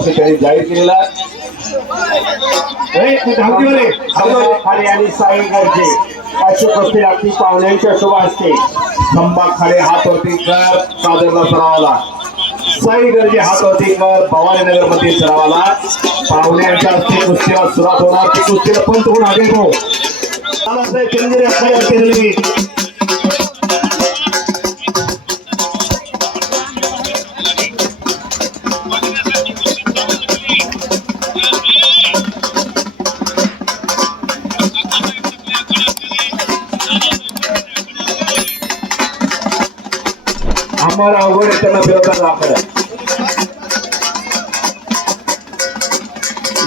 त्यांनी जाहीर केलेला. खाडे आणि साई गर्जे. अशी कुस्ती लागती पाहुण्यांच्या शुभ असते. खंबा खाडे हात वरती कर कादरला सरावाला. साई गर्जे हात कर भवानी नगरमध्ये सरावाला. पाहुण्यांच्या हस्ते कुस्तीला सुरुवात होणार. ती कुस्तीला पंत होऊन आगे हो अखाड्यावर केलेली आम्हाला अवघड आहे त्यांना फिरवताना आखाड्यात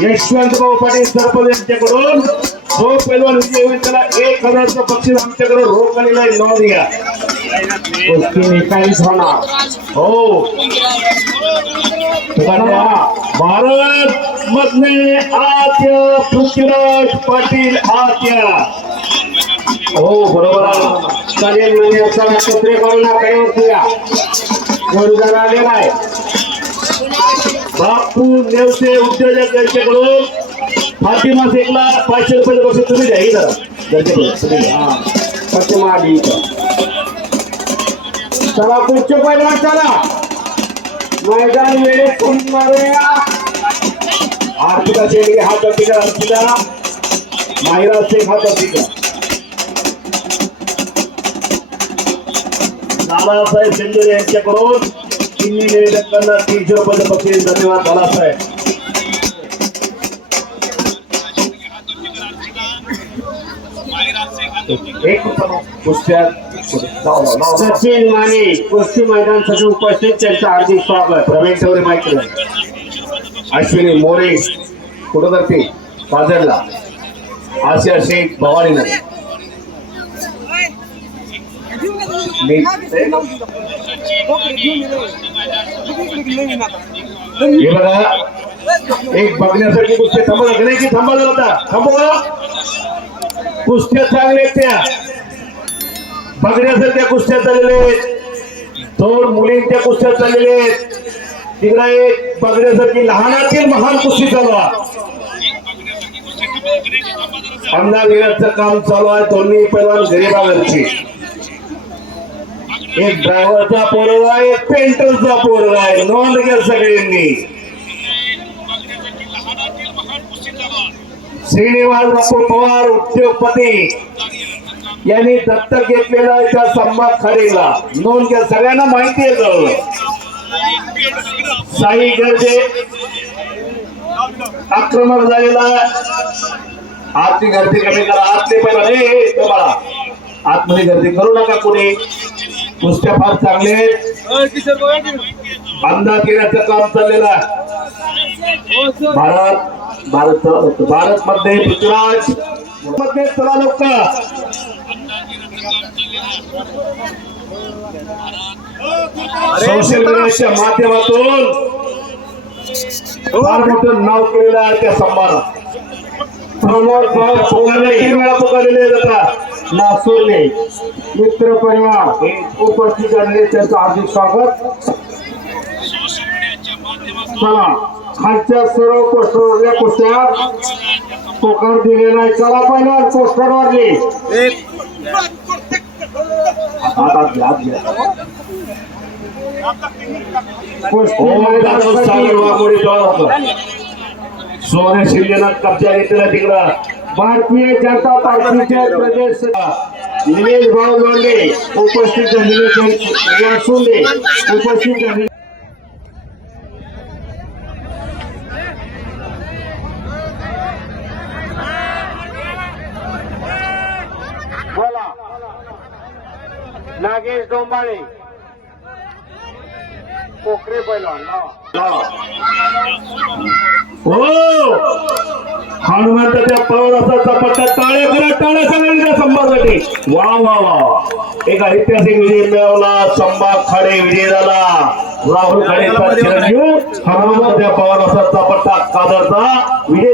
यशवंत भाऊ पाटील सरपंच यांच्याकडून जो पैलवान विजय होईल त्याला एक हजारचं बक्षीस आमच्याकडे रोख आलेला आहे नोंद घ्या गोष्टी निकालीच होणार हो. भारत मधने आत्या पृथ्वीराज पाटील आत्या हो बरोबर चालेल म्हणजे असं एकत्रे करून आकडेवरती या आलेला आहे. बापू नेवसे उद्योजक यांच्याकडून फातिमा शेखला पाचशे रुपये बक्षीस तुम्ही द्या जरा हा. प्रतिमा आली इथं. चला पुढचे पहिला चला. मैदान वेळेत कोणी मारूया? आर्थिक असेल हा अर्थिका माहिरा असेल हा अर्थिका बाळासाहेब शेंदुरे यांच्याकडून तिन्ही निवेदकांना तीनशे रुपये बक्षीस धन्यवाद बाळासाहेब एक कुस्त्या लावा, लावा, लावा. सचिन माने कुस्ती मैदानसाठी उपस्थित त्यांचं हार्दिक स्वागत प्रवीण ठेवरे माहिती अश्विनी मोरे कुठं ते काजडला आशिया शेख भवानीनगर मी हे बघा. एक बघण्यासाठी कुस्त्या थांबवलं की नाही की? थांबवला होता. थांबवा कुस्त्या चांगल्या त्या. बघण्यासारख्या कुस्त्या चाललेल्या आहेत. दोन मुलींच्या कुस्त्या चाललेल्या आहेत. तिकडे एक बघण्यासारखी लहानातील महान कुस्ती चालू आहे. अंदाज घेण्याचं काम चालू आहे. दोन्ही पैलवान गरीबावरची. एक ड्रायव्हरचा पोरगा आहे एक पेंटरचा पोरगा आहे. नोंद घ्या सगळ्यांनी. श्रीनिवास बापू पवार उद्योगपती. यांनी दत्तक घेतलेला आहे त्या संभाग खरेला. नोंद घ्या सगळ्यांना माहिती आहे जवळ. साई गर्जे. आक्रमक झालेला आतली गर्दी कमी करा. आतले पण हे तुम्हाला. आतमध्ये गर्दी करू नका कोणी. कुस्त्या फार चांगले अंदाज घेण्याचं काम चाललेलं आहे. भारत भारत भारत मध्ये पृथ्वीराज. मध्ये चला लोक सोशल मीडियाच्या माध्यमातून फार मोठं नाव केलेलं आहे त्या सोळाला तीन वेळा पुकारलेले जातात नासोले मित्र परिवार हे उपस्थित झालेले त्यांचं हार्दिक स्वागत. चला खालच्या सर्व पोस्टरवरल्या कुस्त्या. पोकार दिलेला आहे. चला पहिला पोस्टरवरली हातात घ्या, घ्या. कुस्ती सोन्या शिंदेनं कब्जा घेतलेला तिकडं. भारतीय जनता पार्टीचे प्रदेश निलेश भाऊ लोंढे उपस्थित झालेले वासुंडे उपस्थित झालेले बोला. नागेश डोंबाळे. कोकरे पैलवान. नाव हो. हनुमंताच्या पवाराचा पट्टा टाळ्या करा टाळ्या सगळ्यांच्या संभासाठी वा वा वा. एक ऐतिहासिक विजय मिळवला संभाग खाडे विजय झाला. राहुल खाडेचा चिरंजीव हनुमंताच्या पवाराचा पट्टा कादरचा विजय